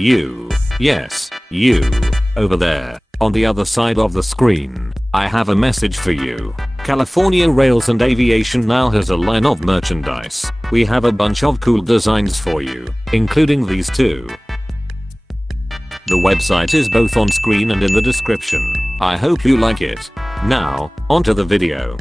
You. Yes, you. Over there. On the other side of the screen. I have a message for you. California Rails and Aviation now has a line of merchandise. We have a bunch of cool designs for you, including these two. The website is both on screen and in the description. I hope you like it. Now, onto the video.